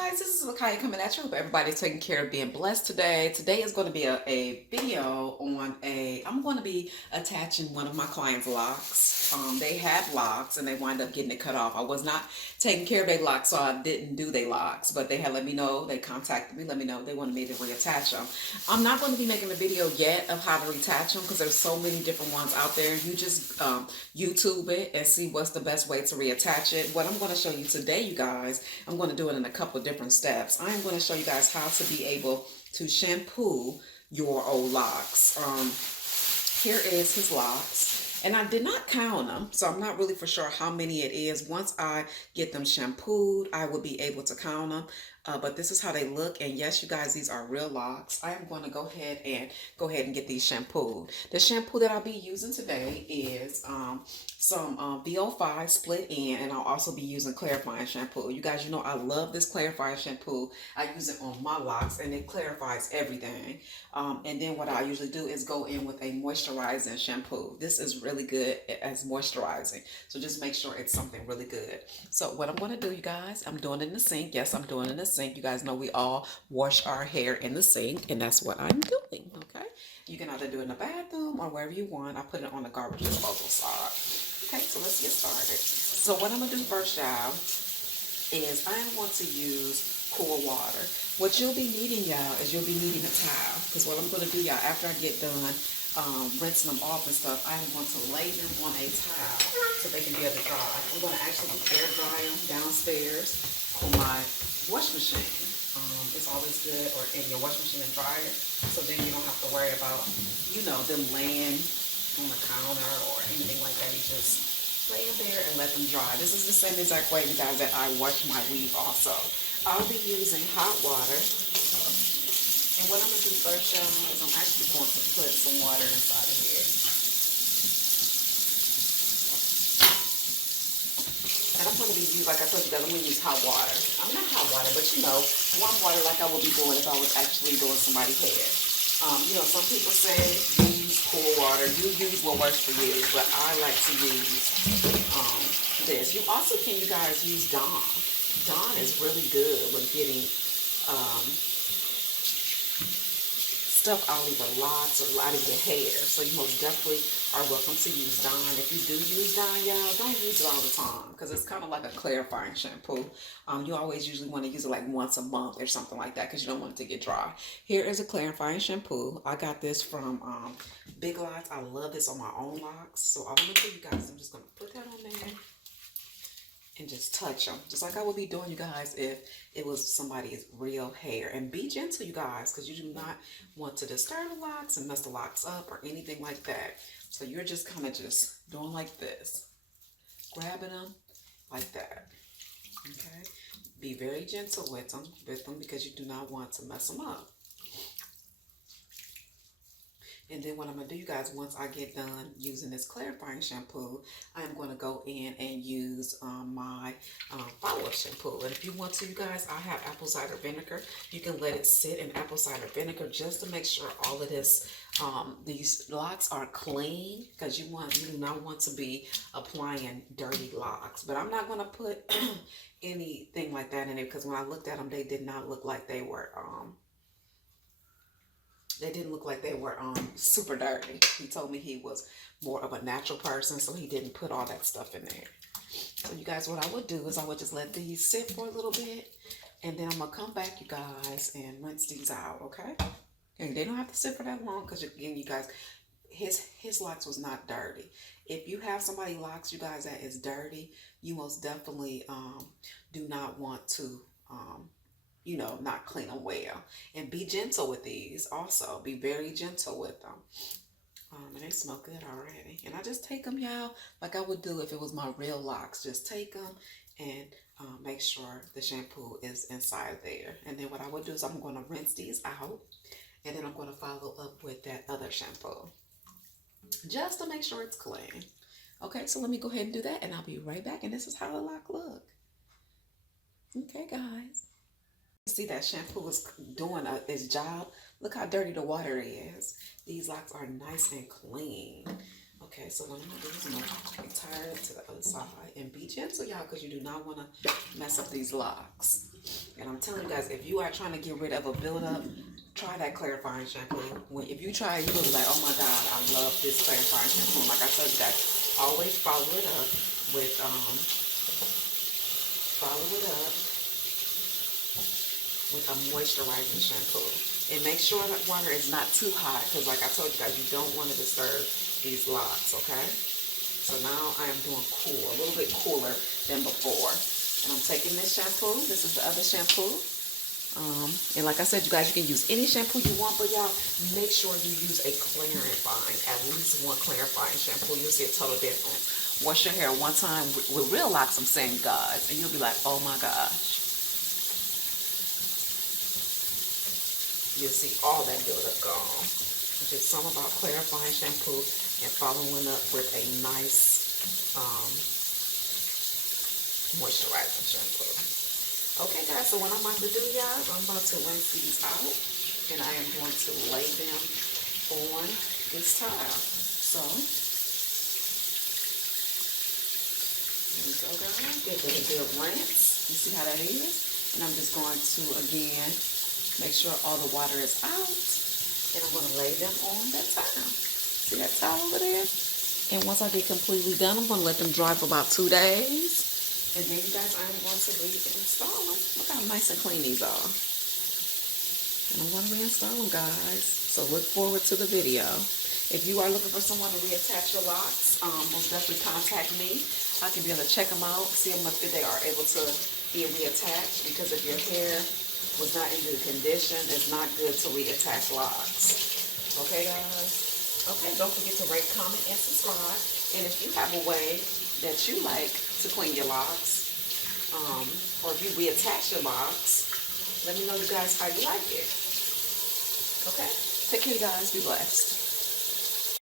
Guys, this is Lakaya coming at you. Hope everybody's taking care of being blessed today. Today is going to be a video on I'm going to be attaching one of my clients' locks. They have locks and they wind up getting it cut off. I was not taking care of their locks, so I didn't do their locks, but they had let me know, they contacted me, let me know they wanted me to reattach them. I'm not going to be making a video yet of how to reattach them because there's so many different ones out there. You just YouTube it and see what's the best way to reattach it. What I'm going to show you today, you guys, I'm going to do it in a couple of different steps. I am going to show you guys how to be able to shampoo your old locks. Here is his locks, and I did not count them, so I'm not really for sure how many it is. Once I get them shampooed, I will be able to count them. But this is how they look, and yes, you guys, these are real locks. I am going to go ahead and get these shampooed. The shampoo that I'll be using today is some VO5 split in, and I'll also be using clarifying shampoo. You guys, you know I love this clarifying shampoo. I use it on my locks, and it clarifies everything. And then what I usually do is go in with a moisturizing shampoo. This is really good as moisturizing, so just make sure it's something really good. So what I'm going to do, you guys, I'm doing it in the sink. Yes, I'm doing it in the sink. You guys know we all wash our hair in the sink, and that's what I'm doing. Okay, you can either do it in the bathroom or wherever you want. I put it on the garbage disposal side. Okay, so let's get started. So what I'm gonna do first, y'all, is I am going to use cool water. What you'll be needing, y'all, is you'll be needing a towel, because what I'm going to do, y'all, after I get done rinsing them off and stuff, I am going to lay them on a towel so they can be able to dry. I'm going to actually air dry them downstairs on my wash machine. It's always good, or in your wash machine and dryer, so then you don't have to worry about, you know, them laying on the counter or anything like that. You just lay them there and let them dry. This is the same exact way, you guys, that I wash my weave also. I'll be using hot water. And what I'm going to do first, y'all, is I'm actually going to put some water inside of here. And I'm going to be using, like I told you guys, I'm going to use hot water. I'm not hot water, but you know, warm water like I would be doing if I was actually doing somebody's hair. You know, some people say use cool water. You use what works for you, but I like to use this. You also can, you guys, use Dawn. Dawn is really good with getting stuff out of your locks or out of your hair. So you most definitely are welcome to use Dawn. If you do use Dawn, y'all, don't use it all the time because it's kind of like a clarifying shampoo. You always usually want to use it like once a month or something like that because you don't want it to get dry. Here is a clarifying shampoo. I got this from Big Lots. I love this on my own locks. So all I'm going to do, you guys, I'm just going to put that on there and just touch them, just like I would be doing, you guys, if it was somebody's real hair. And be gentle, you guys, because you do not want to disturb the locks and mess the locks up or anything like that. So you're just kind of just doing like this, grabbing them like that. Okay, be very gentle with them because you do not want to mess them up. And then what I'm going to do, you guys, once I get done using this clarifying shampoo, I'm going to go in and use my follow-up shampoo. And if you want to, you guys, I have apple cider vinegar. You can let it sit in apple cider vinegar just to make sure all of this, these locks are clean, because you do not want to be applying dirty locks. But I'm not going to put anything like that in it because when I looked at them, they did not look like they were super dirty. He told me he was more of a natural person, so he didn't put all that stuff in there. So you guys, what I would do is I would just let these sit for a little bit, and then I'm going to come back, you guys, and rinse these out, okay? And they don't have to sit for that long because, again, you guys, his locks was not dirty. If you have somebody locks, you guys, that is dirty, you most definitely do not want to you know, not clean them well. And be gentle with these also. Be very gentle with them. And they smell good already. And I just take them, y'all, like I would do if it was my real locks. Just take them and make sure the shampoo is inside there. And then what I would do is I'm going to rinse these out. And then I'm going to follow up with that other shampoo, just to make sure it's clean. Okay, so let me go ahead and do that. And I'll be right back. And this is how the lock look. Okay, guys. See, that shampoo is doing its job. Look how dirty the water is. These locks are nice and clean. Okay, so what I'm going to do is I'm going to retire it to the other side. And be gentle, y'all, because you do not want to mess up these locks. And I'm telling you guys, if you are trying to get rid of a buildup, try that clarifying shampoo. When if you try it, you'll be like, oh my God, I love this clarifying shampoo. Like I told you guys, always follow it up with a moisturizing shampoo. And make sure that water is not too hot, because like I told you guys, you don't want to disturb these locks, okay? So now I am doing cool, a little bit cooler than before. And I'm taking this shampoo. This is the other shampoo. And like I said, you guys, you can use any shampoo you want, but y'all, make sure you use a clarifying, at least one clarifying shampoo. You'll see a total difference. Wash your hair one time with real locks, I'm saying, guys, and you'll be like, oh my gosh. You'll see all that buildup gone. Just something about clarifying shampoo and following up with a nice moisturizing shampoo. Okay, guys, so what I'm about to do, y'all, I'm about to rinse these out, and I am going to lay them on this tile. So, there we go, guys. Give it a good rinse. You see how that is? And I'm just going to, again, make sure all the water is out, and I'm going to lay them on that tile. See that towel over there? And once I get completely done, I'm going to let them dry for about 2 days. And then, you guys, I'm going to reinstall them. Look how nice and clean these are. And I'm going to reinstall them, guys. So look forward to the video. If you are looking for someone to reattach your locks, most definitely contact me. I can be able to check them out, see them if they are able to be reattached. Because if your hair was not in good condition, it's not good to reattach locks. Okay, guys? Okay, don't forget to rate, comment, and subscribe. And if you have a way that you like to clean your locks, or if you reattach your locks, let me know, you guys, how you like it. Okay? Take care, you guys. Be blessed.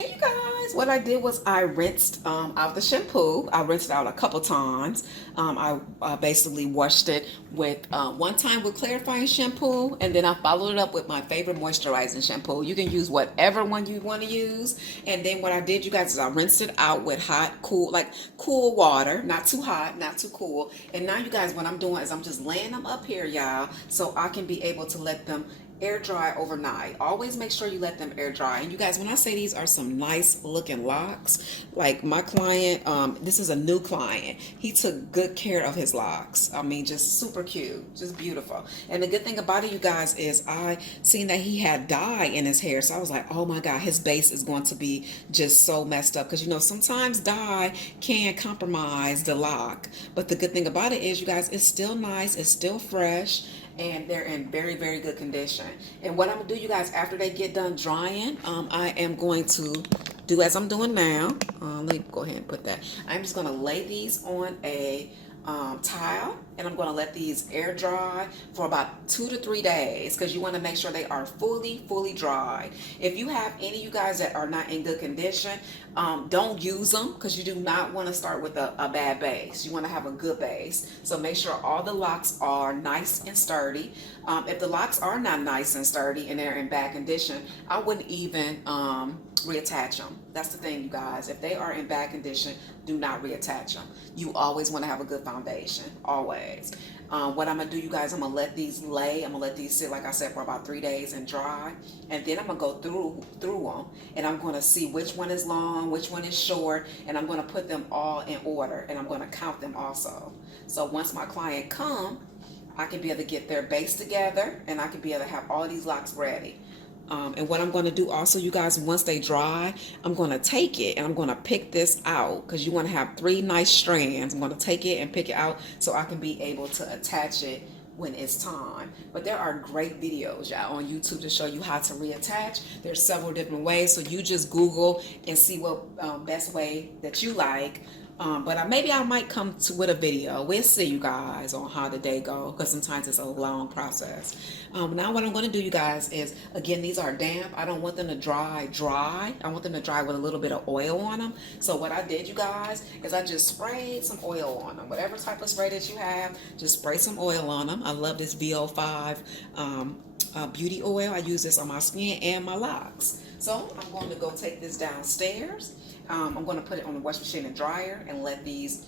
Hey, you guys, what I did was I rinsed out the shampoo. I rinsed it out a couple times. I basically washed it with one time with clarifying shampoo, and then I followed it up with my favorite moisturizing shampoo. You can use whatever one you want to use. And then what I did, you guys, is I rinsed it out with hot, cool, like cool water, not too hot, not too cool. And now, you guys, what I'm doing is I'm just laying them up here, y'all, so I can be able to let them air dry overnight. Always make sure you let them air dry. And you guys, when I say these are some nice looking locks, like my client, this is a new client. He took good care of his locks. I mean, just super cute, just beautiful. And the good thing about it, you guys, is I seen that he had dye in his hair. So I was like, oh my God, his base is going to be just so messed up. Because, you know, sometimes dye can compromise the lock. But the good thing about it is, you guys, it's still nice, it's still fresh, and they're in very, very good condition. And what I'm gonna do, you guys, after they get done drying, I am going to do as I'm doing now. Let me go ahead and put that. I'm just gonna lay these on a tile, and I'm going to let these air dry for about 2 to 3 days, because you want to make sure they are fully dried. If you have any, you guys, that are not in good condition, don't use them, because you do not want to start with a bad base. You want to have a good base. So make sure all the locks are nice and sturdy. If the locks are not nice and sturdy and they're in bad condition, I wouldn't even reattach them. That's the thing, you guys. If they are in bad condition, do not reattach them. You always want to have a good foundation, always. What I'm gonna do, you guys, I'm gonna let these lay. I'm gonna let these sit, like I said, for about 3 days and dry, and then I'm gonna go through them, and I'm gonna see which one is long, which one is short, and I'm gonna put them all in order, and I'm gonna count them also. So once my client come, I can be able to get their base together, and I can be able to have all these locks ready. And what I'm going to do also, you guys, once they dry, I'm going to take it and I'm going to pick this out, because you want to have 3 nice strands. I'm going to take it and pick it out so I can be able to attach it when it's time. But there are great videos, y'all, on YouTube to show you how to reattach. There's several different ways, so you just Google and see what best way that you like. But maybe I might come with a video. We'll see, you guys, on how the day go, because sometimes it's a long process. Now what I'm going to do, you guys, is, again, these are damp. I don't want them to dry. I want them to dry with a little bit of oil on them. So what I did, you guys, is I just sprayed some oil on them. Whatever type of spray that you have, just spray some oil on them. I love this VO5 beauty oil. I use this on my skin and my locks. So I'm going to go take this downstairs. I'm going to put it on the wash machine and dryer and let these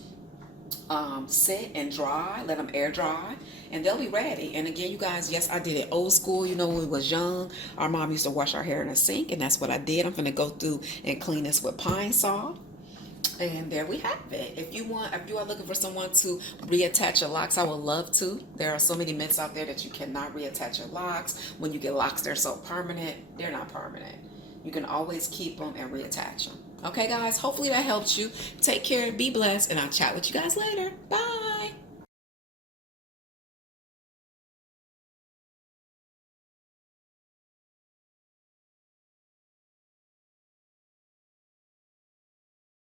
sit and dry, let them air dry, and they'll be ready. And again, you guys, yes, I did it old school. You know, when we was young, our mom used to wash our hair in a sink, and that's what I did. I'm gonna go through and clean this with pine sol. And there we have it. If you are looking for someone to reattach your locks, I would love to. There are so many myths out there that you cannot reattach your locks. When you get locks, they're so permanent. They're not permanent. You can always keep them and reattach them. Okay, guys, hopefully that helps you. Take care, be blessed, and I'll chat with you guys later. Bye.